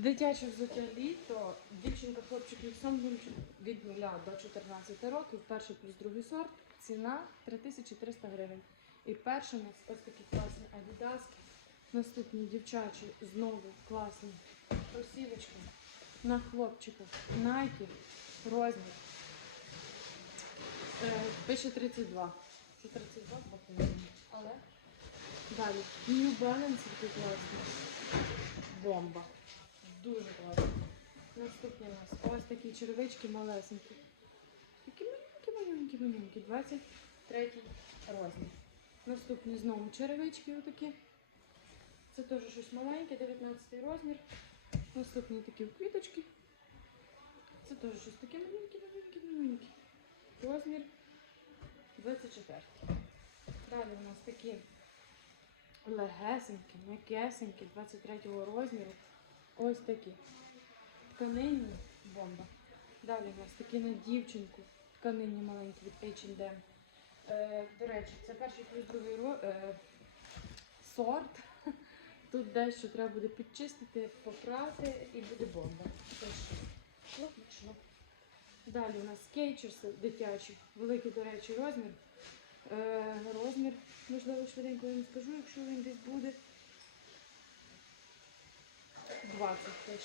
Дитяче взуття літо, дівчинка, хлопчик Люксон від 0 до 14 років, перший плюс другий сорт, ціна 3300 гривень. І перший у нас ось такі класні адідаски. Наступні дівчачі знову класні кросівочки на хлопчика. Nike, розмір. Е, пише 32. Що 32, Бог не. Але далі. New Balance класні. Бомба. Дуже класно. Наступні у нас ось такі черевички малесенькі. Такі маленькі, маленькі, маленькі. 23 розмір. Наступні знову черевички отакі. Це теж щось маленьке, 19 розмір. Наступні такі квіточки. Це теж щось таке маленьке, маленьке, маленьке. Розмір 24. Далі у нас такі легесенькі, м'якесенькі, 23 розміру. Ось такі. Тканинні бомба. Далі у нас такі на дівчинку. Тканинні маленькі від H&M. Е, до речі, це перший плюс другий е, сорт. Тут дещо треба буде підчистити, попрати і буде бомба. Шлоп, шлоп. Далі у нас скейчерси дитячі, великий, до речі, розмір. Е, розмір, можливо, швиденько я не скажу, якщо він десь буде. 20 теж.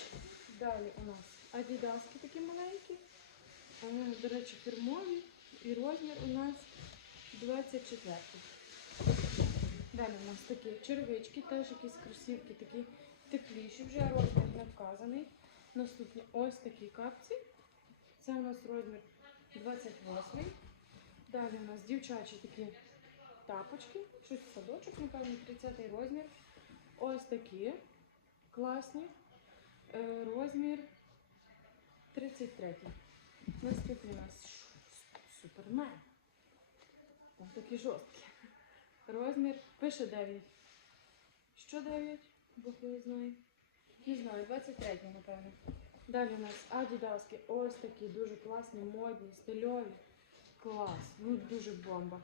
Далі у нас адідаски такі маленькі. Вони, до речі, фірмові. І розмір у нас 24. Далі у нас такі червички, теж якісь кросівки, такі тепліші, вже розмір не вказаний. Наступні ось такі капці. Це у нас розмір 28. Далі у нас дівчачі такі тапочки, щось садочок, напевно, 30 розмір. Ось такі класні. Е, розмір 33. Наступний у нас супермен. Там такі жорсткі. Розмір пише 9. Що 9? Бог його знає. Не знаю, 23, напевно. Далі у нас адідаски. Ось такі дуже класні, модні, стильові. Клас. Ну дуже бомба.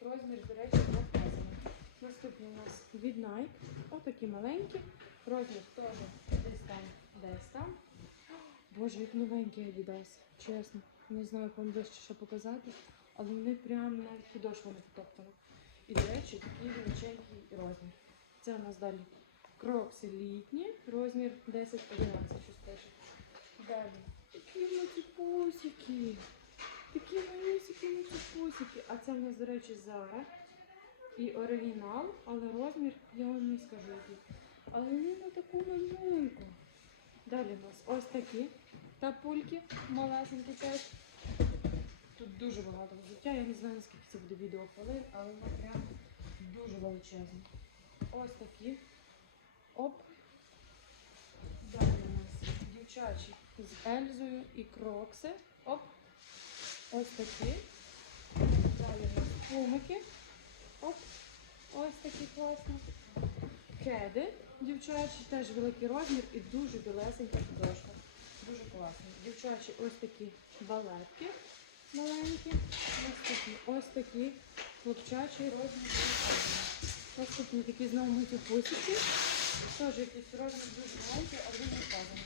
Розмір, до речі, не вказаний. Наступні у нас від Nike. Отакі маленькі. Розмір теж десь там, десь там. Боже, як новенькі Adidas, чесно. Не знаю, як вам ближче ще показати, але вони прямо навіть підошва не потоптано. І, до речі, такий величенький розмір. Це у нас далі крокси літні, розмір 10-11, щось пише. Далі. Такі маціпусики. Такі малюсики маціпусики. А це в нас, до речі, Zara. І оригінал, але розмір я вам не скажу який. Але не на таку маленьку. Далі у нас ось такі тапульки, малесенькі теж. Тут дуже багато взуття. Я не знаю, наскільки це буде відео хвилин, але воно прям дуже величезне. Ось такі. Оп. Далі у нас дівчачі з Ельзою і крокси. Оп. Ось такі. Далі у нас пумики. Оп. Ось такі класні. Кеди дівчачі, теж великий розмір і дуже білесенька підошва. Дуже класно. Дівчачі ось такі балетки маленькі. Наступні ось такі хлопчачий розмір. Наступні такі знову мультипусики. Теж якийсь розмір дуже маленький, але не вказано.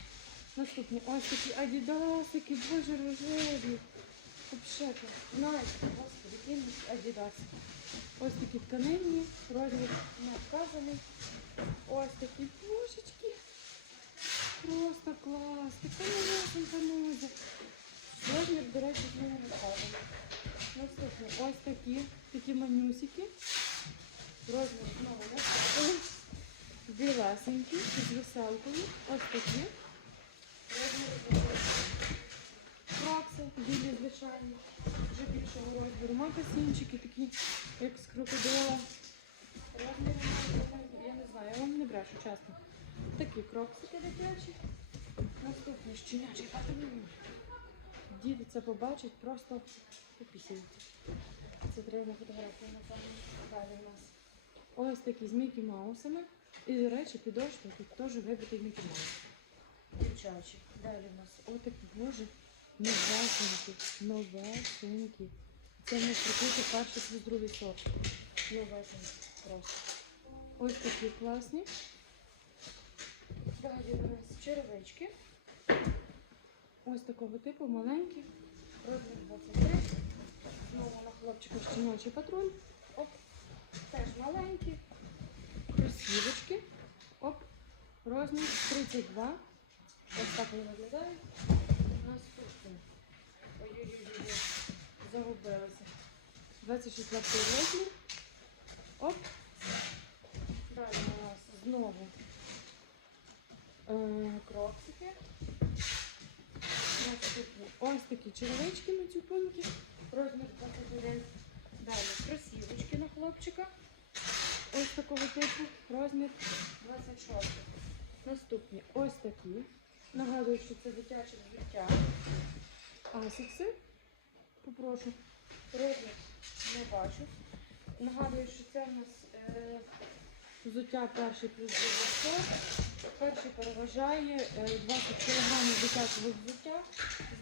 Наступні ось такі адідасики, боже рожеві. Взагалі, навіть, господи, які. Ось такі тканинні, розмір не вказаний. Ось такі пушечки. Просто клас. Така малесенька ноза. Розмір, до речі, не вказаний. Наступні ось такі, такі манюсики. Розмір знову не вказаний. Білесенькі, з веселкою. Ось такі. Розмір звичайний. Крокси, білі звичайні, більшого розміру. Макасинчики такі, як з крокодила. Я не знаю, я вам не брешу, чесно. Такі кроксики дитячі. Наступні щенячі патрулі. Діти це побачать, просто попісяються. Це треба фотографію напевно. Далі у нас. Ось такі з Мікі Маусами. І, до речі, підошва тут теж вибитий Мікі Маус. Дівчачі. Далі у нас отакі, боже, новесенькі, новесенькі. Це не прикрити перший плюс сорт. Новесенькі просто. Ось такі класні. Далі у нас черевички. Ось такого типу маленькі. Розмір 23. Знову на хлопчика щіночий патруль. Оп. Теж маленькі. Кросівочки. Оп. Розмір 32. Ось так вони виглядають. Наступне. Ой-ой-ой, загубилися. 24 розмір. Оп. Далі у нас знову е, кроксики. Ось такі черевички мацюпинки. Розмір 21. Далі кросівочки на хлопчика. Ось такого типу. Розмір 26. Наступні ось такі. Нагадую, що це дитяче взуття. Асікси. Попрошу. Розмір не бачу. Нагадую, що це в нас е, взуття перший плюс другий Перший переважає е, 20 кг дитячого взуття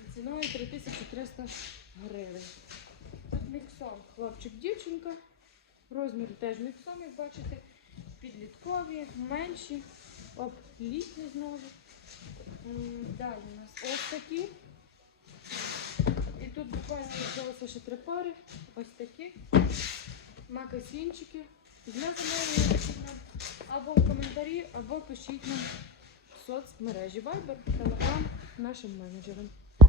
за ціною 3300 гривень. Тут міксон хлопчик-дівчинка. Розмір теж міксон, як бачите. Підліткові, менші, оп, літні знову. Далі у нас ось такі. І тут буквально залишилося ще три пари. Ось такі. Макасінчики. Для замовлення або в коментарі, або пишіть нам в соцмережі Viber, Telegram нашим менеджерам.